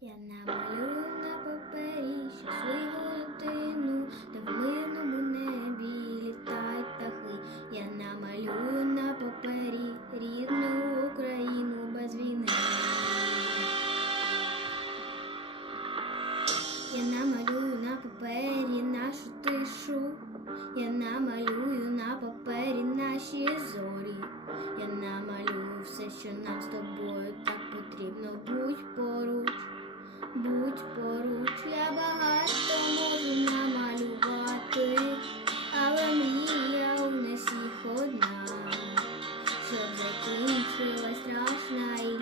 Я намалюю на папері щасливу людину, де в мирному небі літають птахи. Я намалюю на папері рідну Україну без війни. Я намалюю на папері. страшно.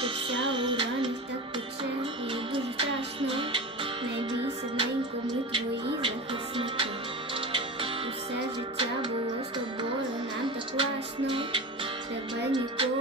Ти вся уранах так пече, і дуже страшно. Не бійся, ненько, ми твої захисники. Усе життя було з тобою, нам так класно, тебе ніколи.